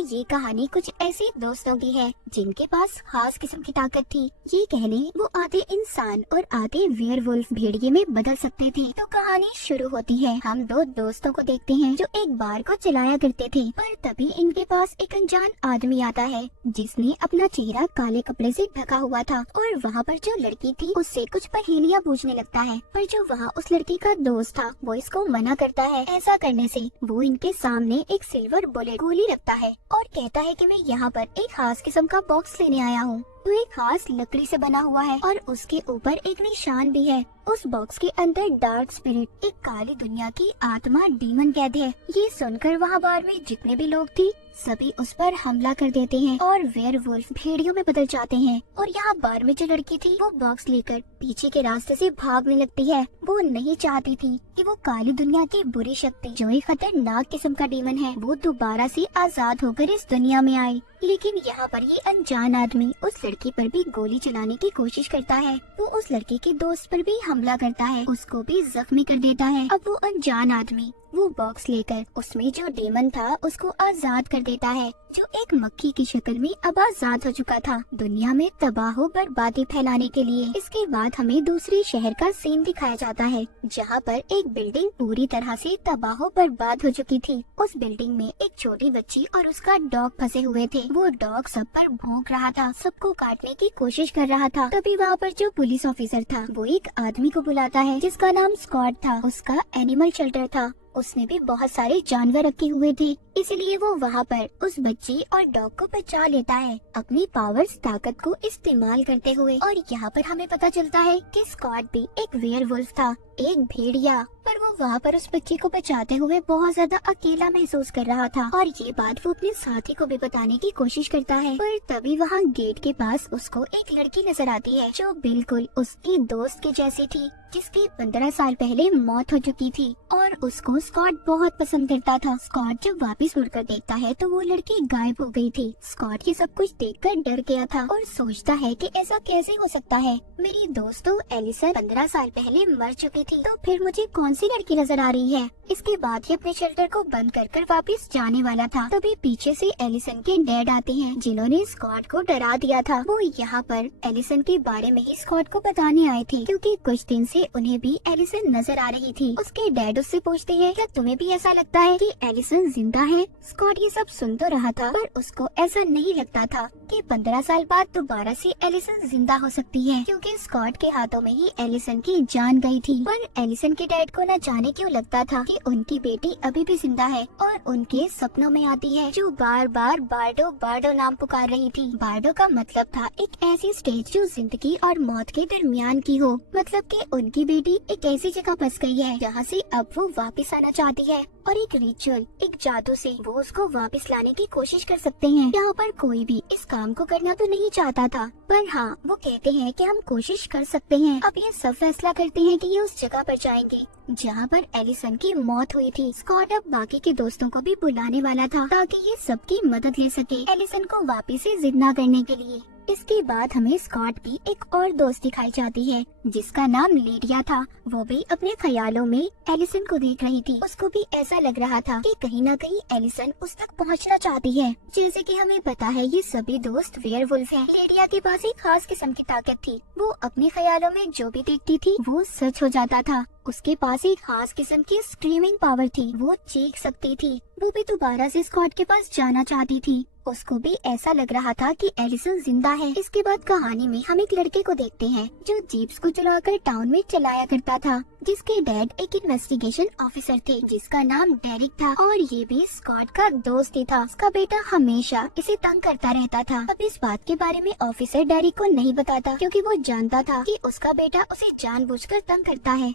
ये कहानी कुछ ऐसे दोस्तों की है जिनके पास खास किस्म की ताकत थी। ये कहने वो आधे इंसान और आधे वेयरवुल्फ भेड़िए में बदल सकते थे। तो कहानी शुरू होती है। हम दो दोस्तों को देखते हैं जो एक बार को चलाया करते थे, पर तभी इनके पास एक अनजान आदमी आता है जिसने अपना चेहरा काले कपड़े से ढका हुआ था और वहाँ पर जो लड़की थी उससे कुछ पहेलियाँ पूछने लगता है। पर जो वहाँ उस लड़की का दोस्त था वो इसको मना करता है। ऐसा करने से वो इनके सामने एक सिल्वर बुलेट गोली रखता है और कहता है कि मैं यहाँ पर एक खास किस्म का बॉक्स लेने आया हूँ। तो एक खास लकड़ी से बना हुआ है और उसके ऊपर एक निशान भी है। उस बॉक्स के अंदर डार्क स्पिरिट, एक काली दुनिया की आत्मा डीमन कैद है। ये सुनकर वहाँ बार में जितने भी लोग थे सभी उस पर हमला कर देते हैं और वेयरवुल्फ भेड़ियों में बदल जाते हैं। और यहाँ बार में जो लड़की थी वो बॉक्स लेकर पीछे के रास्ते से भागने लगती है। वो नहीं चाहती थी कि वो काली दुनिया की बुरी शक्ति जो एक खतरनाक किस्म का डीमन है वो दोबारा से आजाद होकर इस दुनिया में आए। लेकिन यहाँ पर ये अनजान आदमी उस लड़की पर भी गोली चलाने की कोशिश करता है। वो उस लड़के के दोस्त पर भी हमला करता है, उसको भी जख्मी कर देता है। अब वो अनजान आदमी वो बॉक्स लेकर उसमें जो डेमन था उसको आजाद कर देता है, जो एक मक्खी की शक्ल में अब आजाद हो चुका था दुनिया में तबाह बर्बादी फैलाने के लिए। इसके बाद हमें दूसरे शहर का सीन दिखाया जाता है जहाँ पर एक बिल्डिंग पूरी तरह से तबाह बर्बाद हो चुकी थी। उस बिल्डिंग में एक छोटी बच्ची और उसका डॉग फंसे हुए थे। वो डॉग सब पर भौंक रहा था, सबको काटने की कोशिश कर रहा था। तभी वहाँ पर जो पुलिस ऑफिसर था वो एक आदमी को बुलाता है जिसका नाम स्कॉट था। उसका एनिमल शेल्टर था, उसने भी बहुत सारे जानवर रखे हुए थे, इसलिए वो वहाँ पर उस बच्ची और डॉग को बचा लेता है अपनी पावर्स ताकत को इस्तेमाल करते हुए। और यहाँ पर हमें पता चलता है कि स्कॉट भी एक वेयरवुल्फ था, एक भेड़िया, पर वो वहाँ पर उस बच्ची को बचाते हुए बहुत ज्यादा अकेला महसूस कर रहा था। और ये बात वो अपने साथी को भी बताने की कोशिश करता है। पर तभी वहाँ गेट के पास उसको एक लड़की नजर आती है जो बिल्कुल उसकी दोस्त के जैसी थी, जिसकी 15 साल पहले मौत हो चुकी थी। और उसको स्कॉट बहुत पसंद करता था। स्कॉट जब वापस मुड़कर देखता है तो वो लड़की गायब हो गई थी। स्कॉट ये सब कुछ देखकर डर गया था और सोचता है कि ऐसा कैसे हो सकता है, मेरी दोस्तों एलिसन 15 साल पहले मर चुकी थी, तो फिर मुझे कौन सी लड़की नजर आ रही है। इसके बाद ये अपने शेल्टर को बंद कर वापस जाने वाला था। तभी पीछे से एलिसन के डैड आते हैं जिन्होंने स्कॉट को डरा दिया था। वो यहाँ पर एलिसन के बारे में ही स्कॉट को बताने आए थे क्योंकि कुछ दिन से उन्हें भी एलिसन नजर आ रही थी। उसके डैड उससे पूछते हैं क्या तुम्हें भी ऐसा लगता है कि एलिसन जिंदा है। स्कॉट ये सब सुन तो रहा था पर उसको ऐसा नहीं लगता था कि 15 साल बाद दोबारा से एलिसन जिंदा हो सकती है, क्योंकि स्कॉट के हाथों में ही एलिसन की जान गई थी। पर एलिसन के डैड को न जाने क्यों लगता था कि उनकी बेटी अभी भी जिंदा है और उनके सपनों में आती है, जो बार बार बार्डो बार्डो नाम पुकार रही थी। बार्डो का मतलब था एक ऐसी स्टेज जो जिंदगी और मौत के दरमियान की हो, मतलब कि उनकी बेटी एक ऐसी जगह फंस गई है जहाँ से अब वो वापस आना चाहती है और एक रिचुअल, एक जादू से वो उसको वापस लाने की कोशिश कर सकते हैं। यहाँ पर कोई भी इस काम को करना तो नहीं चाहता था, पर हाँ वो कहते हैं कि हम कोशिश कर सकते हैं। अब ये सब फैसला करते हैं कि ये उस जगह पर जाएंगे जहाँ पर एलिसन की मौत हुई थी। स्कॉट अब बाकी के दोस्तों को भी बुलाने वाला था ताकि ये सबकी मदद ले सके एलिसन को वापस से जिंदा करने के लिए। इसके बाद हमें स्कॉट की एक और दोस्त दिखाई जाती है जिसका नाम लीडिया था। वो भी अपने ख्यालों में एलिसन को देख रही थी। उसको भी ऐसा लग रहा था कि कहीं न कहीं एलिसन उस तक पहुंचना चाहती है। जैसे कि हमें पता है ये सभी दोस्त वेयरवुल्फ हैं। लीडिया के पास एक खास किस्म की ताकत थी, वो अपने ख्यालों में जो भी देखती थी वो सच हो जाता था। उसके पास एक खास किस्म की स्क्रीमिंग पावर थी, वो चीख सकती थी। वो भी दोबारा से स्कॉट के पास जाना चाहती थी। उसको भी ऐसा लग रहा था कि एलिसन जिंदा है। इसके बाद कहानी में हम एक लड़के को देखते हैं जो जीप्स को चलाकर टाउन में चलाया करता था, जिसके डैड एक इन्वेस्टिगेशन ऑफिसर थे जिसका नाम डेरिक था और ये भी स्कॉट का दोस्त ही था। उसका बेटा हमेशा इसे तंग करता रहता था। अब इस बात के बारे में ऑफिसर डेरिक को नहीं बताता क्योंकि वो जानता था कि उसका बेटा उसे जानबूझकर तंग करता है।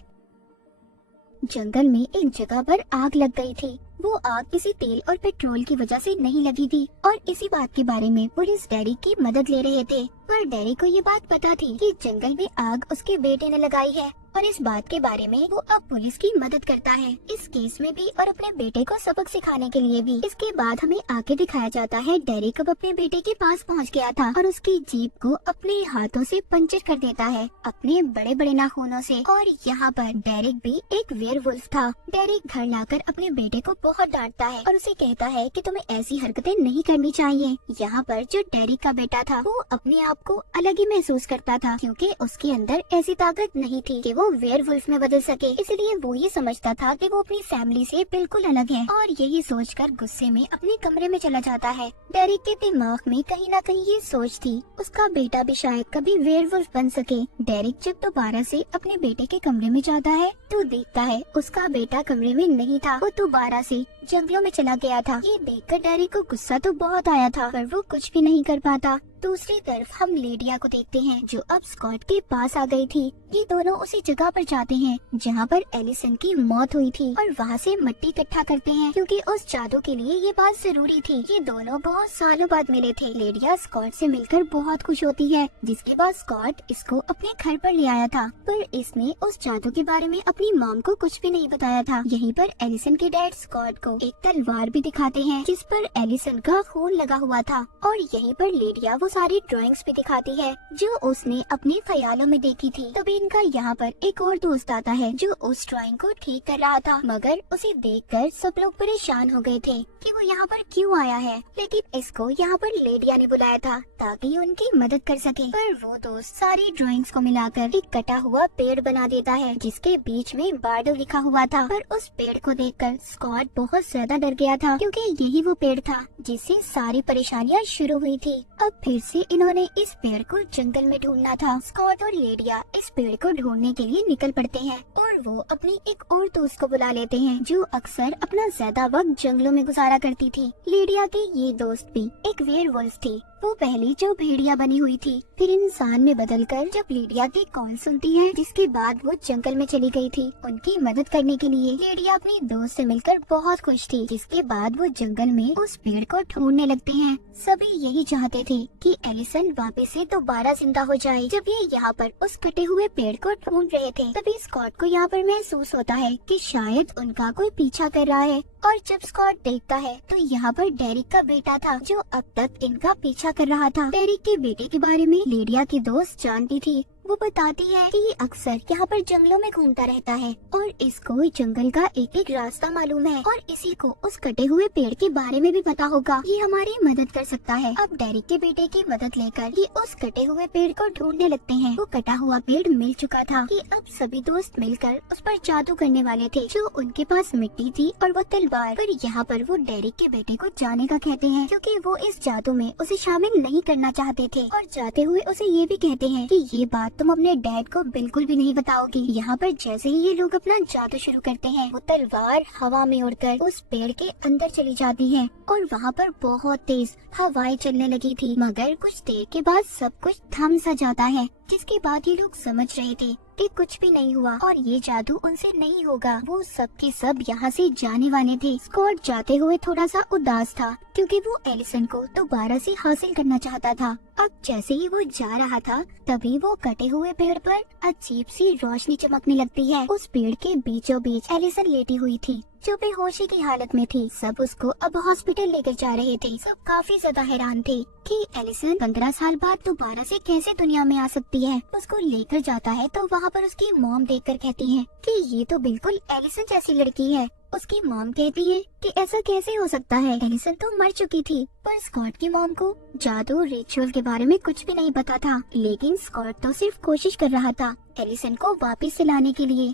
जंगल में एक जगह पर आग लग गई थी। वो आग किसी तेल और पेट्रोल की वजह से नहीं लगी थी और इसी बात के बारे में पुलिस डेरिक की मदद ले रहे थे। पर डेरिक को ये बात पता थी कि जंगल में आग उसके बेटे ने लगाई है और इस बात के बारे में वो अब पुलिस की मदद करता है, इस केस में भी और अपने बेटे को सबक सिखाने के लिए भी। इसके बाद हमें आगे दिखाया जाता है डेरिक अब अपने बेटे के पास पहुंच गया था और उसकी जीप को अपने हाथों से पंचर कर देता है अपने बड़े बड़े नाखूनों से। और यहाँ पर डेरिक भी एक वेयरवुल्फ था। डेरिक घर लाकर अपने बेटे को बहुत डांटता है और उसे कहता है कि तुम्हें ऐसी हरकतें नहीं करनी चाहिए। यहाँ पर जो डेरिक का बेटा था वो अपने आप को अलग ही महसूस करता था, क्योंकि उसके अंदर ऐसी ताकत नहीं थी कि वो वेयरवुल्फ में बदल सके। इसलिए वो ये समझता था कि वो अपनी फैमिली से बिल्कुल अलग है और यही सोचकर गुस्से में अपने कमरे में चला जाता है। डेरिक के दिमाग में कहीं न कहीं ये सोच थी उसका बेटा भी शायद कभी वेयरवुल्फ बन सके। डेरिक जब दोबारा से अपने बेटे के कमरे में जाता है तो देखता है उसका बेटा कमरे में नहीं था, वो दोबारा से जंगलों में चला गया था। ये देखकर डेरिक को गुस्सा तो बहुत आया था, पर वो कुछ भी नहीं कर पाता। दूसरी तरफ हम लेडिया को देखते हैं जो अब स्कॉट के पास आ गई थी। ये दोनों उसी जगह पर जाते हैं जहाँ पर एलिसन की मौत हुई थी और वहाँ से मिट्टी इकट्ठा करते हैं, क्योंकि उस जादू के लिए ये बात जरूरी थी। ये दोनों बहुत सालों बाद मिले थे। लेडिया स्कॉट से मिलकर बहुत खुश होती है, जिसके बाद स्कॉट इसको अपने घर पर ले आया था, पर इसने उस जादू के बारे में अपनी मॉम को कुछ भी नहीं बताया था। यहीं पर एलिसन के डैड स्कॉट को एक तलवार भी दिखाते हैं जिस पर एलिसन का खून लगा हुआ था, और यहीं पर लेडिया वो सारी ड्राइंग्स भी दिखाती है जो उसने अपने ख्यालों में देखी थी। तभी इनका यहाँ पर एक और दोस्त आता है जो उस ड्राइंग को ठीक कर रहा था, मगर उसे देखकर सब लोग परेशान हो गए थे कि वो यहाँ पर क्यों आया है। लेकिन इसको यहाँ पर लेडिया ने बुलाया था ताकि उनकी मदद कर सके। पर वो दोस्त सारी ड्राइंग्स को मिलाकर एक कटा हुआ पेड़ बना देता है जिसके बीच में बार्डो लिखा हुआ था। पर उस पेड़ को देखकर स्कॉट बहुत ज्यादा डर गया था, क्योंकि यही वो पेड़ था जिससे सारी परेशानियाँ शुरू हुई थी। अब फिर से इन्होंने इस पेड़ को जंगल में ढूंढना था। स्कॉट और लेडिया इस पेड़ को ढूंढने के लिए निकल पड़ते हैं और वो अपनी एक और दोस्त को बुला लेते हैं जो अक्सर अपना ज्यादा वक्त जंगलों में गुजारा करती थी। लेडिया की ये दोस्त भी एक वेयरवुल्फ थी। वो पहले जो भेड़िया बनी हुई थी फिर इंसान में बदलकर जब लेडिया की कॉल सुनती है, जिसके बाद वो जंगल में चली गई थी उनकी मदद करने के लिए। लेडिया अपनी दोस्त से मिलकर बहुत खुश थी, जिसके बाद वो जंगल में उस पेड़ को ढूंढने लगते हैं। सभी यही चाहते थे कि एलिसन वापस से दोबारा जिंदा हो जाए। जब ये यहाँ पर उस कटे हुए पेड़ को ढूंढ रहे थे तभी स्कॉट को यहाँ पर महसूस होता है कि शायद उनका कोई पीछा कर रहा है, और जब स्कॉट देखता है तो यहाँ पर डेरिक का बेटा था जो अब तक इनका पीछा कर रहा था। डेरिक के बेटे के बारे में लेडिया की दोस्त जानती थी। वो बताती है कि ये अक्सर यहाँ पर जंगलों में घूमता रहता है और इसको जंगल का एक एक रास्ता मालूम है और इसी को उस कटे हुए पेड़ के बारे में भी पता होगा। ये हमारी मदद कर सकता है। अब डेरिक के बेटे की मदद लेकर ये उस कटे हुए पेड़ को ढूंढने लगते हैं। वो कटा हुआ पेड़ मिल चुका था कि अब सभी दोस्त मिलकर उस पर जादू करने वाले थे। जो उनके पास मिट्टी थी और वो तलवार। पर यहाँ पर वो डेरिक के बेटे को जाने का कहते हैं, क्योंकि वो इस जादू में उसे शामिल नहीं करना चाहते थे, और जाते हुए उसे ये भी कहते हैं कि ये बात तुम अपने डैड को बिल्कुल भी नहीं बताओगी। यहाँ पर जैसे ही ये लोग अपना जादू शुरू करते हैं वो तलवार हवा में उड़कर उस पेड़ के अंदर चली जाती है और वहाँ पर बहुत तेज हवाएं चलने लगी थी, मगर कुछ देर के बाद सब कुछ थम सा जाता है, जिसके बाद ये लोग समझ रहे थे कि कुछ भी नहीं हुआ और ये जादू उनसे नहीं होगा। वो सब के सब यहाँ से जाने वाले थे। स्कॉट जाते हुए थोड़ा सा उदास था, क्योंकि वो एलिसन को दोबारा से हासिल करना चाहता था। अब जैसे ही वो जा रहा था तभी वो कटे हुए पेड़ पर अजीब सी रोशनी चमकने लगती है। उस पेड़ के बीचों बीच एलिसन लेटी हुई थी जो बेहोशी की हालत में थी। सब उसको अब हॉस्पिटल लेकर जा रहे थे। सब काफी ज्यादा हैरान थे कि एलिसन 15 साल बाद दोबारा से कैसे दुनिया में आ सकती है। उसको लेकर जाता है तो वहाँ पर उसकी मॉम देखकर कहती है कि ये तो बिल्कुल एलिसन जैसी लड़की है। उसकी मॉम कहती है कि ऐसा कैसे हो सकता है, एलिसन तो मर चुकी थी। पर स्कॉट की मॉम को जादू रिचुअल के बारे में कुछ भी नहीं पता था, लेकिन स्कॉट तो सिर्फ कोशिश कर रहा था एलिसन को वापस से लाने के लिए।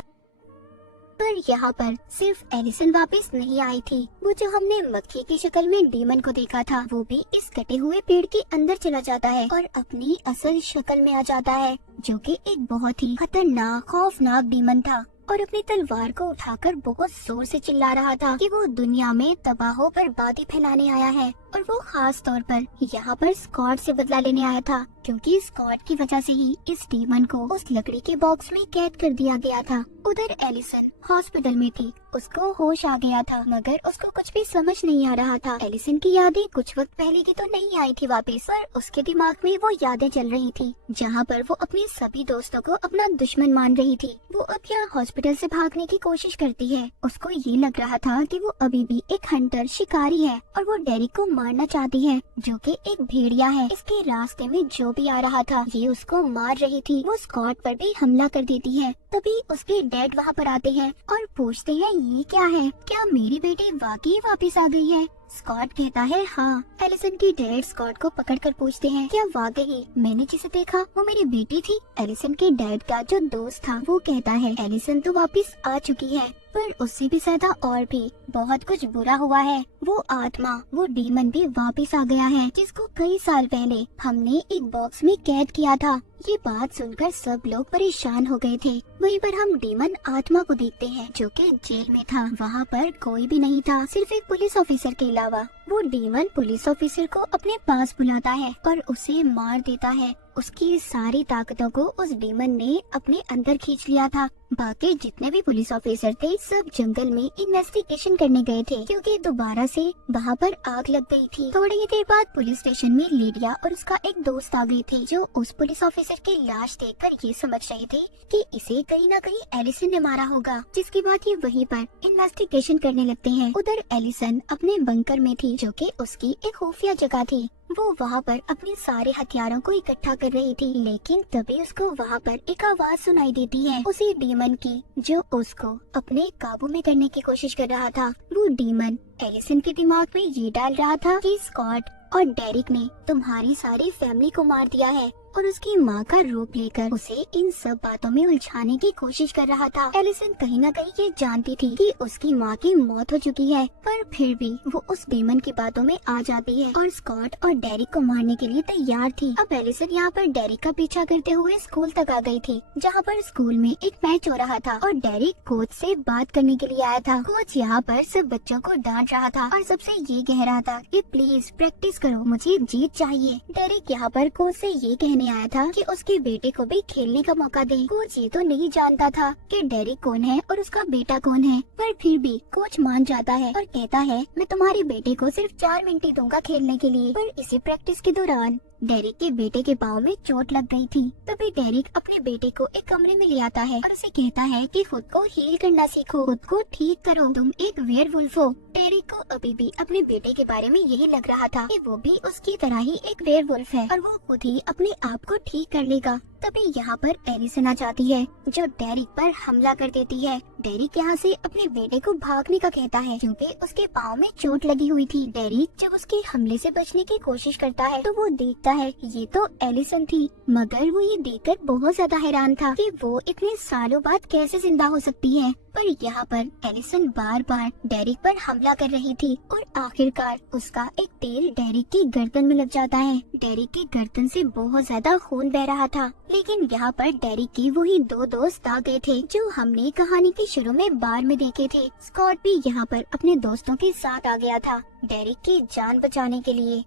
पर यहाँ पर सिर्फ एलिसन वापस नहीं आई थी। वो जो हमने मक्खी की शक्ल में डीमन को देखा था वो भी इस कटे हुए पेड़ के अंदर चला जाता है और अपनी असल शक्ल में आ जाता है, जो कि एक बहुत ही खतरनाक खौफनाक डीमन था और अपनी तलवार को उठाकर बहुत जोर से चिल्ला रहा था कि वो दुनिया में तबाह बर्बादी फैलाने आया है। और वो खास तौर पर यहाँ पर स्कॉट से बदला लेने आया था, क्योंकि स्कॉट की वजह से ही इस डीमन को उस लकड़ी के बॉक्स में कैद कर दिया गया था। उधर एलिसन हॉस्पिटल में थी, उसको होश आ गया था, मगर उसको कुछ भी समझ नहीं आ रहा था। एलिसन की यादें कुछ वक्त पहले की तो नहीं आई थी वापस, पर उसके दिमाग में वो यादें चल रही थी, जहाँ पर वो अपने सभी दोस्तों को अपना दुश्मन मान रही थी। वो अब यहाँ हॉस्पिटल से भागने की कोशिश करती है। उसको ये लग रहा था कि वो अभी भी एक हंटर शिकारी है और वो डेरिक को मारना चाहती है, जो कि एक भेड़िया है। इसके रास्ते में जो भी आ रहा था ये उसको मार रही थी। वो स्कॉट पर भी हमला कर देती है। तभी उसके डैड वहाँ पर आते हैं और पूछते हैं ये क्या है, क्या मेरी बेटी वाकई वापस आ गई है? स्कॉट कहता है हाँ। एलिसन की डैड स्कॉट को पकड़कर पूछते हैं क्या वाकई मैंने जिसे देखा वो मेरी बेटी थी? एलिसन के डैड का जो दोस्त था वो कहता है एलिसन तो वापस आ चुकी है, पर उससे भी ज्यादा और भी बहुत कुछ बुरा हुआ है। वो आत्मा, वो डीमन भी वापस आ गया है, जिसको कई साल पहले हमने एक बॉक्स में कैद किया था। ये बात सुनकर सब लोग परेशान हो गए थे। वहीं पर हम डीमन आत्मा को देखते हैं, जो कि जेल में था। वहाँ पर कोई भी नहीं था, सिर्फ एक पुलिस ऑफिसर के अलावा। वो डीमन पुलिस ऑफिसर को अपने पास बुलाता है और उसे मार देता है। उसकी सारी ताकतों को उस डीमन ने अपने अंदर खींच लिया था। बाकी जितने भी पुलिस ऑफिसर थे सब जंगल में इन्वेस्टिगेशन करने गए थे, क्योंकि दोबारा से वहाँ पर आग लग गई थी। थोड़ी ही देर बाद पुलिस स्टेशन में लीडिया और उसका एक दोस्त आ गए थे, जो उस पुलिस ऑफिसर की लाश देखकर ये समझ रहे थे कि इसे कहीं न कहीं एलिसन ने मारा होगा। जिसके बाद ये वहीं पर इन्वेस्टिगेशन करने लगते हैं। उधर एलिसन अपने बंकर में थी, जो कि उसकी एक खुफिया जगह थी। वो वहाँ पर अपने सारे हथियारों को इकट्ठा कर रही थी, लेकिन तभी उसको वहाँ पर एक आवाज सुनाई देती है, उसी डीमन की, जो उसको अपने काबू में करने की कोशिश कर रहा था। वो डीमन एलिसन के दिमाग में ये डाल रहा था कि स्कॉट और डेरिक ने तुम्हारी सारी फैमिली को मार दिया है, और उसकी माँ का रूप लेकर उसे इन सब बातों में उलझाने की कोशिश कर रहा था। एलिसन कहीं न कहीं ये जानती थी कि उसकी माँ की मौत हो चुकी है, पर फिर भी वो उस डीमन की बातों में आ जाती है और स्कॉट और डेरिक को मारने के लिए तैयार थी। अब एलिसन यहाँ पर डेरिक का पीछा करते हुए स्कूल तक आ गई थी, जहाँ पर स्कूल में एक मैच हो रहा था और डेरिक कोच से बात करने के लिए आया था। कोच यहाँ पर सब बच्चों को डांट रहा था और सबसे ये कह रहा था कि प्लीज प्रैक्टिस करो, मुझे जीत चाहिए। डेरिक यहाँ पर कोच से ये कहने आया था कि उसके बेटे को भी खेलने का मौका दे। कोच ये तो नहीं जानता था कि डेरिक कौन है और उसका बेटा कौन है, पर फिर भी कोच मान जाता है और कहता है मैं तुम्हारे बेटे को सिर्फ 4 मिनट ही दूंगा खेलने के लिए। पर इसी प्रैक्टिस के दौरान डेरिक के बेटे के पाँव में चोट लग गई थी। तभी डेरिक अपने बेटे को एक कमरे में ले आता है और उसे कहता है कि खुद को हील करना सीखो, खुद को ठीक करो, तुम एक वेयरवुल्फ हो। डेरिक को अभी भी अपने बेटे के बारे में यही लग रहा था कि वो भी उसकी तरह ही एक वेयरवुल्फ है और वो खुद ही अपने आप को ठीक कर लेगा। तभी यहाँ पर एलिसन आ जाती है, जो डेरिक पर हमला कर देती है। डेरिक यहाँ से अपने बेटे को भागने का कहता है, क्योंकि उसके पाँव में चोट लगी हुई थी। डेरिक जब उसके हमले से बचने की कोशिश करता है तो वो देखता है ये तो एलिसन थी, मगर वो ये देखकर बहुत ज्यादा हैरान था कि वो इतने सालों बाद कैसे जिंदा हो सकती है। पर यहाँ पर एलिसन बार बार डेरिक पर हमला कर रही थी और आखिरकार उसका एक तेल डेरिक की गर्दन में लग जाता है। डेरिक की गर्दन से बहुत ज्यादा खून बह रहा था, लेकिन यहाँ पर डेरिक की वही 2 दोस्त आ गए थे, जो हमने कहानी के शुरू में बार में देखे थे। स्कॉट भी यहाँ पर अपने दोस्तों के साथ आ गया था डेरिक की जान बचाने के लिए।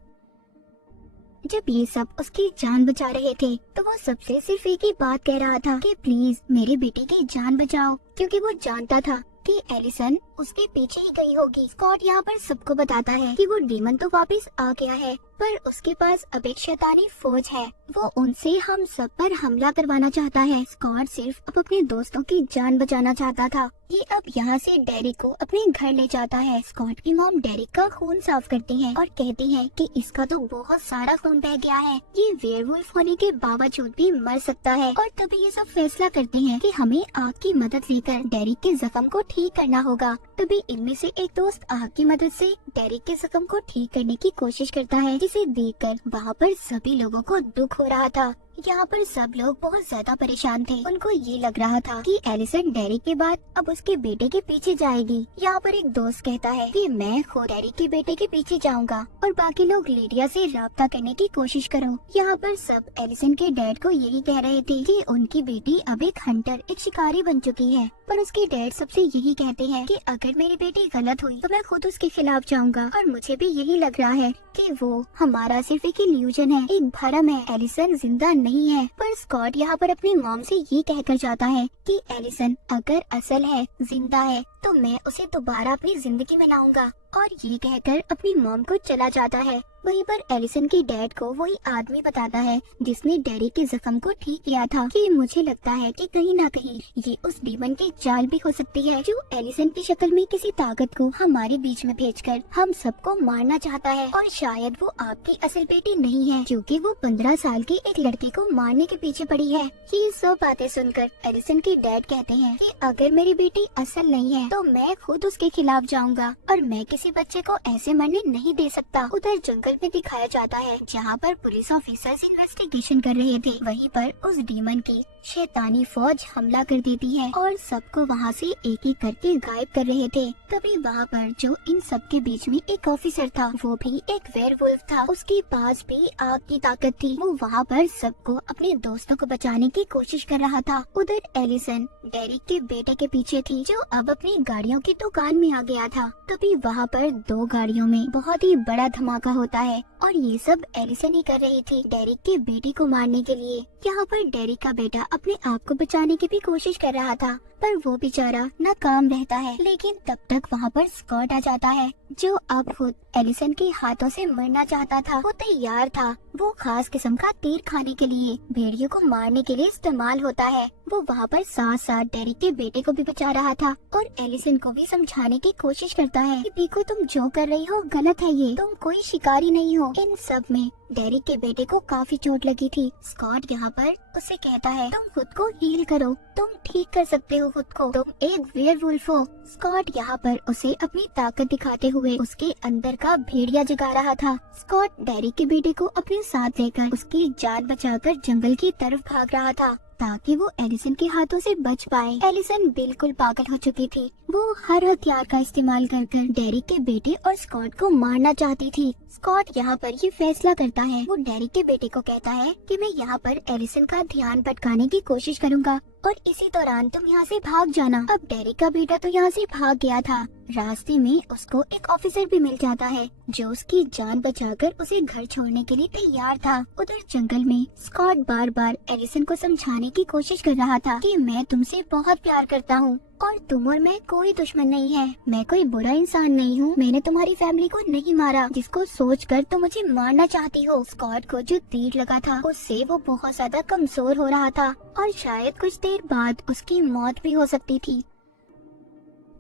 जब ये सब उसकी जान बचा रहे थे तो वो सबसे सिर्फ एक ही बात कह रहा था कि प्लीज मेरे बेटे की जान बचाओ, क्योंकि वो जानता था कि एलिसन उसके पीछे ही गई होगी। स्कॉट यहाँ पर सबको बताता है कि वो डीमन तो वापस आ गया है, पर उसके पास अब एक शैतानी फौज है, वो उनसे हम सब पर हमला करवाना चाहता है। स्कॉट सिर्फ अब अपने दोस्तों की जान बचाना चाहता था। ये अब यहाँ से डेरिक को अपने घर ले जाता है। स्कॉट की मॉम डेरिक का खून साफ करती है और कहती है कि इसका तो बहुत सारा खून बह गया है, ये वेयरवुल्फ होने के बावजूद भी मर सकता है। और तभी ये सब फैसला करते हैं कि हमें आग की मदद लेकर डेरिक के जख्म को ठीक करना होगा। तभी इनमें से एक दोस्त आग की मदद से डेरिक के जख्म को ठीक करने की कोशिश करता है, जिसे देखकर वहाँ पर सभी लोगों को दुख हो रहा था। यहाँ पर सब लोग बहुत ज्यादा परेशान थे। उनको ये लग रहा था कि एलिसन डेरिक के बाद अब उसके बेटे के पीछे जाएगी। यहाँ पर एक दोस्त कहता है कि मैं खुद डेरिक के बेटे के पीछे जाऊंगा और बाकी लोग लिडिया से राब्ता करने की कोशिश करो। यहाँ पर सब एलिसन के डैड को यही कह रहे थे कि उनकी बेटी अब एक हंटर, एक शिकारी बन चुकी है, पर उसके डैड सबसे यही कहते हैं कि अगर मेरी बेटी गलत हुई तो मैं खुद उसके खिलाफ जाऊंगा। और मुझे भी यही लग रहा है कि वो हमारा सिर्फ एक इल्यूजन है, एक भरम है, एलिसन जिंदा नहीं है। पर स्कॉट यहाँ पर अपनी मॉम से ये कहकर जाता है कि एलिसन अगर असल है, जिंदा है, तो मैं उसे दोबारा अपनी जिंदगी में लाऊंगा। और ये कहकर अपनी मॉम को चला जाता है। वहीं पर एलिसन के डैड को वही आदमी बताता है जिसने डेरिक के जख्म को ठीक किया था कि मुझे लगता है कि कहीं ना कहीं ये उस डीमन की चाल भी हो सकती है जो एलिसन की शक्ल में किसी ताकत को हमारे बीच में भेजकर हम सबको मारना चाहता है। और शायद वो आपकी असल बेटी नहीं है क्योंकि वो 15 साल की एक लड़की को मारने के पीछे पड़ी है। ये सब बातें सुनकर एलिसन के डैड कहते हैं कि अगर मेरी बेटी असल नहीं है तो मैं खुद उसके खिलाफ जाऊंगा और मैं किसी बच्चे को ऐसे मरने नहीं दे सकता। उधर जंगल में दिखाया जाता है जहाँ पर पुलिस ऑफिसर्स इन्वेस्टिगेशन कर रहे थे। वहीं पर उस डीमन की शैतानी फौज हमला कर देती है और सबको वहाँ से एक एक करके गायब कर रहे थे। तभी वहाँ पर जो इन सब के बीच में एक ऑफिसर था, वो भी एक वेयरवुल्फ था, उसके पास भी आग की ताकत थी। वो वहाँ पर सबको अपने दोस्तों को बचाने की कोशिश कर रहा था। उधर एलिसन डेरिक के बेटे के पीछे थी जो अब अपनी गाड़ियों की दुकान में आ गया था। तभी वहाँ पर 2 गाड़ियों में बहुत ही बड़ा धमाका होता है और ये सब एलिसन ही कर रही थी डेरिक के बेटे को मारने के लिए। यहाँ पर डेरिक का बेटा अपने आप को बचाने की भी कोशिश कर रहा था पर वो बेचारा नाकाम रहता है। लेकिन तब तक वहाँ पर स्कॉट आ जाता है जो अब खुद एलिसन के हाथों से मरना चाहता था। वो तैयार था, वो खास किस्म का तीर खाने के लिए, भेड़ियों को मारने के लिए इस्तेमाल होता है। वो वहाँ पर साथ साथ डेरिक के बेटे को भी बचा रहा था और एलिसन को भी समझाने की कोशिश करता है कि देखो तुम जो कर रही हो गलत है, ये तुम कोई शिकारी नहीं हो। इन सब में डेरिक के बेटे को काफी चोट लगी थी। स्कॉट यहाँ पर उसे कहता है तुम खुद को हील करो, तुम ठीक कर सकते हो खुद को, तुम एक वेयरवुल्फ हो। स्कॉट यहाँ पर उसे अपनी ताकत दिखाते हुए उसके अंदर का भेड़िया जगा रहा था। स्कॉट डेरिक के बेटे को अपने साथ लेकर उसकी जान बचाकर जंगल की तरफ भाग रहा था ताकि वो एलिसन के हाथों से बच पाए। एलिसन बिल्कुल पागल हो चुकी थी। वो हर हथियार का इस्तेमाल कर डेरिक के बेटे और स्कॉट को मारना चाहती थी। स्कॉट यहाँ पर ये फैसला करता है, वो डेरिक के बेटे को कहता है कि मैं यहाँ पर एलिसन का ध्यान भटकाने की कोशिश करूँगा और इसी दौरान तुम यहाँ से भाग जाना। अब डेरिक का बेटा तो यहाँ से भाग गया था। रास्ते में उसको एक ऑफिसर भी मिल जाता है जो उसकी जान बचाकर उसे घर छोड़ने के लिए तैयार था। उधर जंगल में स्कॉट बार बार एलिसन को समझाने की कोशिश कर रहा था कि मैं तुमसे बहुत प्यार करता हूँ और तुम और मैं कोई दुश्मन नहीं है, मैं कोई बुरा इंसान नहीं हूँ, मैंने तुम्हारी फैमिली को नहीं मारा जिसको सोचकर तुम मुझे मारना चाहती हो। स्कॉट को जो तीर लगा था उससे वो बहुत ज्यादा कमजोर हो रहा था और शायद कुछ देर बाद उसकी मौत भी हो सकती थी।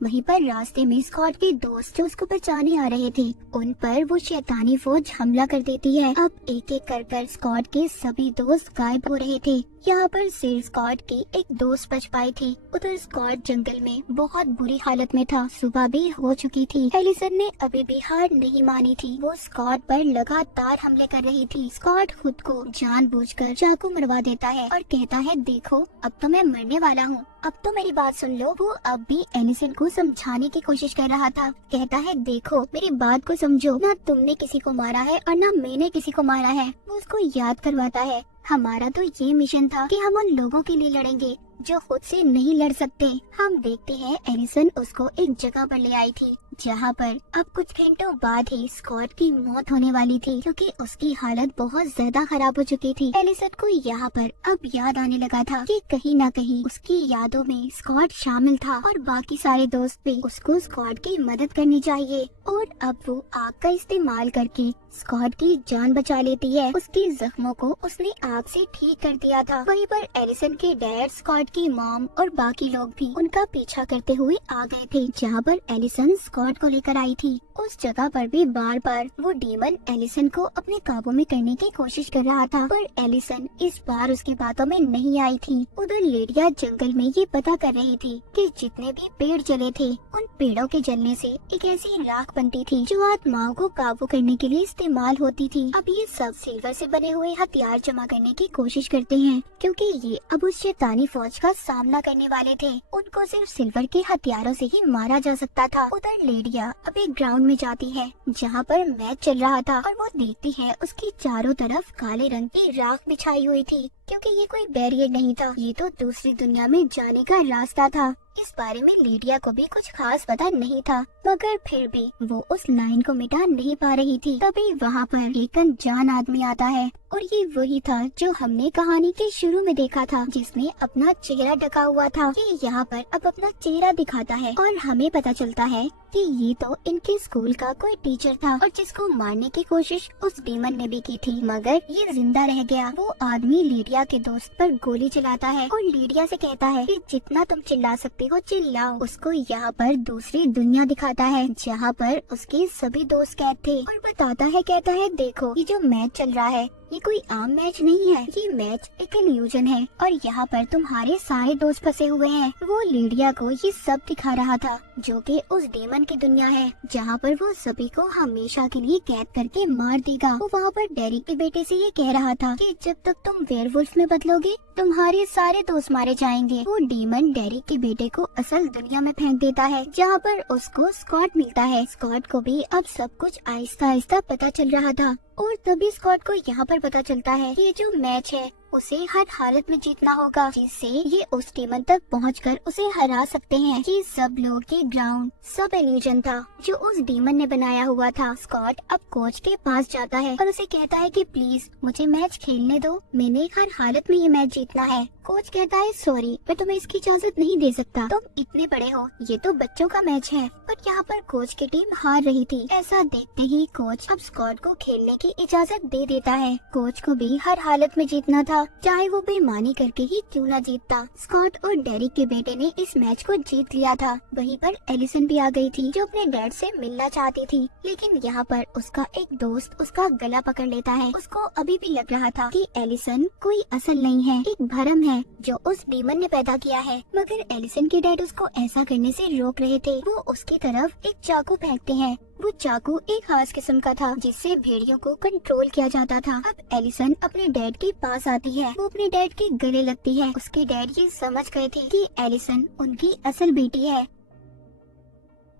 वहीं पर रास्ते में स्कॉट के दोस्त जो उसको बचाने आ रहे थे उन पर वो शैतानी फौज हमला कर देती है। अब एक एक कर स्कॉट के सभी दोस्त गायब हो रहे थे। यहाँ पर सिर्फ स्कॉट की एक दोस्त बच पाई थी। उधर स्कॉट जंगल में बहुत बुरी हालत में था, सुबह भी हो चुकी थी। एलिसन ने अभी भी हार नहीं मानी थी, वो स्कॉट पर लगातार हमले कर रही थी। स्कॉट खुद को जानबूझकर चाकू मरवा देता है और कहता है देखो अब तो मैं मरने वाला हूँ, अब तो मेरी बात सुन लो। वो अब भी एलिसन को समझाने की कोशिश कर रहा था, कहता है देखो मेरी बात को समझो, ना तुमने किसी को मारा है और ना मैंने किसी को मारा है। वो उसको याद करवाता है हमारा तो ये मिशन था कि हम उन लोगों के लिए लड़ेंगे जो खुद से नहीं लड़ सकते। हम देखते हैं एलिसन उसको एक जगह पर ले आई थी जहाँ पर अब कुछ घंटों बाद ही स्कॉट की मौत होने वाली थी क्योंकि उसकी हालत बहुत ज्यादा खराब हो चुकी थी। एलिसन को यहाँ पर अब याद आने लगा था कि कहीं न कहीं उसकी यादों में स्कॉट शामिल था और बाकी सारे दोस्त भी उसको स्कॉट की मदद करनी चाहिए। और अब वो आग का इस्तेमाल करके स्कॉट की जान बचा लेती है। उसके जख्मों को उसने आग से ठीक कर दिया था। वहीं पर एलिसन के डैड, स्कॉट की मॉम और बाकी लोग भी उनका पीछा करते हुए आ गए थे जहाँ पर एलिसन स्कॉट को लेकर आई थी। उस जगह पर भी बार बार वो डीमन एलिसन को अपने काबू में करने की कोशिश कर रहा था पर एलिसन इस बार उसकी बातों में नहीं आई थी। उधर लिडिया जंगल में ये पता कर रही थी कि जितने भी पेड़ जले थे उन पेड़ों के जलने से एक ऐसी राख बनती थी जो आत्माओं को काबू करने के लिए इस्तेमाल होती थी। अब ये सब सिल्वर से बने हुए हथियार जमा करने की कोशिश करते हैं, क्योंकि ये अब उस शैतानी फौज का सामना करने वाले थे। उनको सिर्फ सिल्वर के हथियारों से ही मारा जा सकता था। उधर लेडिया अब एक ग्राउंड में जाती है जहाँ पर मैच चल रहा था, और वो देखती है उसकी चारों तरफ काले रंग की राख बिछाई हुई थी, क्योंकि ये कोई बैरियर नहीं था, ये तो दूसरी दुनिया में जाने का रास्ता था। इस बारे में लेडिया को भी कुछ खास पता नहीं था, मगर फिर भी वो उस लाइन को मिटा नहीं पा रही थी। तभी वहाँ पर एक अनजान आदमी आता है, और ये वही था जो हमने कहानी के शुरू में देखा था, जिसने अपना चेहरा ढका हुआ था। ये यहाँ पर अब अपना चेहरा दिखाता है और हमें पता चलता है कि ये तो इनके स्कूल का कोई टीचर था, और जिसको मारने की कोशिश उस डीमन ने भी की थी, मगर ये जिंदा रह गया। वो आदमी लेडिया के दोस्त पर गोली चलाता है और लेडिया से कहता है कि जितना तुम चिल्ला सकते हो चिल्लाओ। उसको यहाँ पर दूसरी दुनिया दिखाता है जहाँ पर उसके सभी दोस्त कैद थे, और बताता है, कहता है देखो ये जो मैच चल रहा है ये कोई आम मैच नहीं है, ये मैच एक इल्यूजन है, और यहाँ पर तुम्हारे सारे दोस्त फंसे हुए हैं। वो लेडिया को ये सब दिखा रहा था, जो कि उस डेमन की दुनिया है जहाँ पर वो सभी को हमेशा के लिए कैद करके मार देगा। वो वहाँ पर डेरिक के बेटे से ये कह रहा था कि जब तक तुम वेयरवुल्फ में बदलोगे तुम्हारे सारे दोस्त मारे जाएंगे। वो डीमन डेरिक के बेटे को असल दुनिया में फेंक देता है, जहाँ पर उसको स्कॉट मिलता है। स्कॉट को भी अब सब कुछ आहिस्ता आहिस्ता पता चल रहा था, और तभी स्कॉट को यहाँ पर पता चलता है कि ये जो मैच है उसे हर हालत में जीतना होगा, जिससे ये उस डीमन तक पहुंचकर उसे हरा सकते हैं। ये सब लोग के ग्राउंड सब इल्यूजन था जो उस डीमन ने बनाया हुआ था। स्कॉट अब कोच के पास जाता है और उसे कहता है कि प्लीज मुझे मैच खेलने दो, मैंने हर हालत में ये मैच जीतना है। कोच कहता है सॉरी मैं तुम्हें इसकी इजाजत नहीं दे सकता, तुम इतने बड़े हो, ये तो बच्चों का मैच है। पर यहाँ पर कोच की टीम हार रही थी। ऐसा देखते ही कोच अब स्कॉट को खेलने की इजाजत दे देता है। कोच को भी हर हालत में जीतना था, चाहे वो बेईमानी करके ही क्यों ना जीतता। स्कॉट और डेरिक के बेटे ने इस मैच को जीत लिया था। वहीं पर एलिसन भी आ गई थी, जो अपने डैड से मिलना चाहती थी, लेकिन यहाँ पर उसका एक दोस्त उसका गला पकड़ लेता है। उसको अभी भी लग रहा था कि एलिसन कोई असल नहीं है, एक भरम है जो उस डीमन ने पैदा किया है। मगर एलिसन के डैड उसको ऐसा करने से रोक रहे थे। वो उसकी तरफ एक चाकू फेंकते हैं। वो चाकू एक खास किस्म का था जिससे भेड़ियों को कंट्रोल किया जाता था। अब एलिसन अपने डैड के पास आती है, वो अपने डैड के गले लगती है। उसके डैड ये समझ गए थे कि एलिसन उनकी असल बेटी है।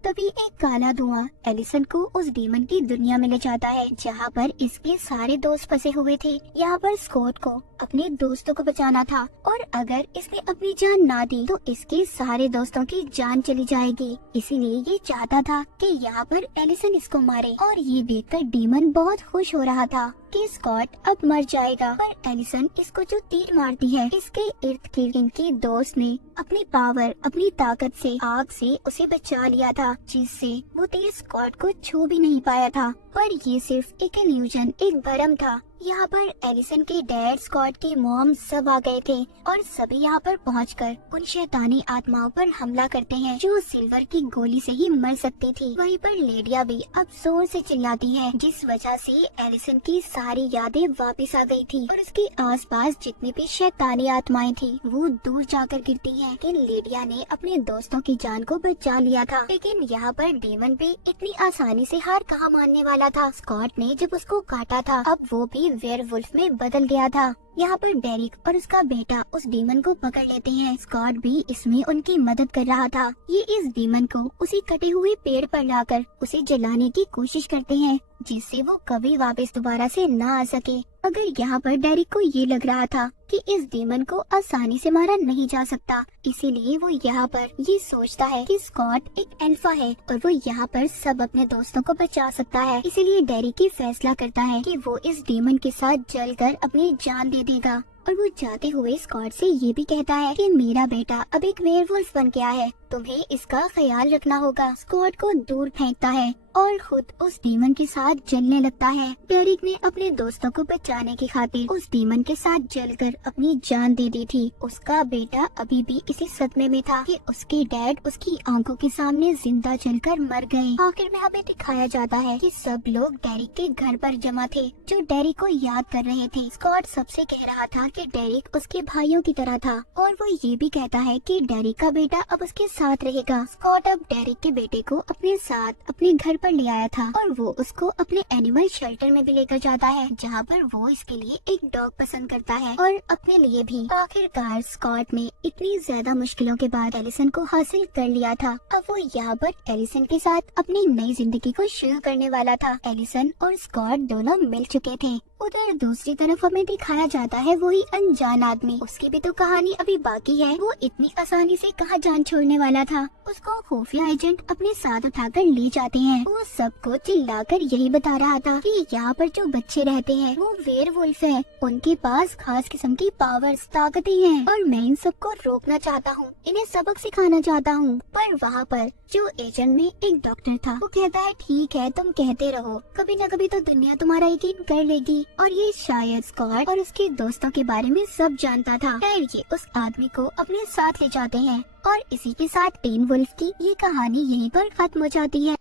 तभी एक काला धुआं एलिसन को उस डीमन की दुनिया में ले जाता है, जहाँ पर इसके सारे दोस्त फंसे हुए थे। यहाँ पर स्कॉट को अपने दोस्तों को बचाना था, और अगर इसने अपनी जान ना दी तो इसके सारे दोस्तों की जान चली जाएगी। इसीलिए ये चाहता था कि यहाँ पर एलिसन इसको मारे, और ये देखकर डीमन बहुत खुश हो रहा था कि स्कॉट अब मर जाएगा। पर एलिसन इसको जो तीर मारती है, इसके इर्द गिर्द इनके दोस्त ने अपनी पावर, अपनी ताकत से आग से उसे बचा लिया था, जिससे वो तीर स्कॉट को छू भी नहीं पाया था। पर ये सिर्फ एक इल्यूजन, एक भ्रम था। यहाँ पर एलिसन के डैड, स्कॉट की मॉम सब आ गए थे, और सभी यहाँ पर पहुंचकर उन शैतानी आत्माओं पर हमला करते हैं जो सिल्वर की गोली से ही मर सकती थी। वहीं पर लेडिया भी अब जोर से चिल्लाती है, जिस वजह से एलिसन की सारी यादें वापस आ गई थी, और उसके आसपास जितनी भी शैतानी आत्माएं थी वो दूर जाकर गिरती हैं। कि लेडिया ने अपने दोस्तों की जान को बचा लिया था, लेकिन यहाँ पर डीमन भी इतनी आसानी से हार कहाँ मानने वाला था। स्कॉट ने जब उसको काटा था, अब वो भी वेयरवुल्फ में बदल गया था। यहाँ पर डेरिक और उसका बेटा उस डीमन को पकड़ लेते हैं। स्कॉट भी इसमें उनकी मदद कर रहा था। ये इस डीमन को उसी कटे हुए पेड़ पर लाकर उसे जलाने की कोशिश करते हैं, जिससे वो कभी वापस दोबारा से ना आ सके। मगर यहाँ पर डेरिक को ये लग रहा था कि इस डीमन को आसानी से मारा नहीं जा सकता, इसीलिए वो यहाँ पर ये सोचता है कि स्कॉट एक अल्फा है और वो यहाँ पर सब अपने दोस्तों को बचा सकता है। इसीलिए डेरिक ही फैसला करता है कि वो इस डीमन के साथ जलकर अपनी जान दे देगा, और वो जाते हुए स्कॉट से ये भी कहता है कि मेरा बेटा अब एक वेयरवुल्फ बन गया है, तुम्हें इसका ख्याल रखना होगा। स्कॉट को दूर फेंकता है और खुद उस डीमन के साथ जलने लगता है। डेरिक ने अपने दोस्तों को बचाने की खातिर उस डीमन के साथ जलकर अपनी जान दे दी थी। उसका बेटा अभी भी इसी सदमे में था कि उसके डैड उसकी आंखों के सामने जिंदा जलकर मर गए। आखिर में हमें दिखाया जाता है कि सब लोग डेरिक के घर पर जमा थे, जो डेरिक को याद कर रहे थे। स्कॉट सबसे कह रहा था कि डेरिक उसके भाइयों की तरह था और वो ये भी कहता है कि डेरिक का बेटा अब उसके साथ रहेगा। स्कॉट अब डेरिक के बेटे को अपने साथ अपने घर पर ले आया था और वो उसको अपने एनिमल शेल्टर में भी लेकर जाता है, जहाँ पर वो इसके लिए एक डॉग पसंद करता है और अपने लिए भी। आखिरकार स्कॉट ने इतनी ज्यादा मुश्किलों के बाद एलिसन को हासिल कर लिया था। अब वो यहाँ पर एलिसन के साथ अपनी नई जिंदगी को शुरू करने वाला था। एलिसन और स्कॉट दोनों मिल चुके थे। उधर दूसरी तरफ हमें दिखाया जाता है वही अनजान आदमी। उसकी भी तो कहानी अभी बाकी है। वो इतनी आसानी से कहाँ जान छोड़ने वाला था। उसको खुफिया एजेंट अपने साथ उठाकर ले जाते हैं। वो सबको चिल्लाकर यही बता रहा था कि यहाँ पर जो बच्चे रहते हैं वो वेयरवुल्फ है। उनके पास खास किस्म की पावर्स, ताकतें हैं और मैं इन सबको रोकना चाहता हूँ, इन्हें सबक सिखाना चाहता हूँ। पर वहाँ पर जो एजेंट में एक डॉक्टर था, वो कहता है ठीक है तुम कहते रहो, कभी न कभी तो दुनिया तुम्हारा यकीन कर लेगी। और ये शायद स्कॉट और उसके दोस्तों के बारे में सब जानता था। खैर ये उस आदमी को अपने साथ ले जाते हैं और इसी के साथ टीन वुल्फ की ये कहानी यहीं पर खत्म हो जाती है।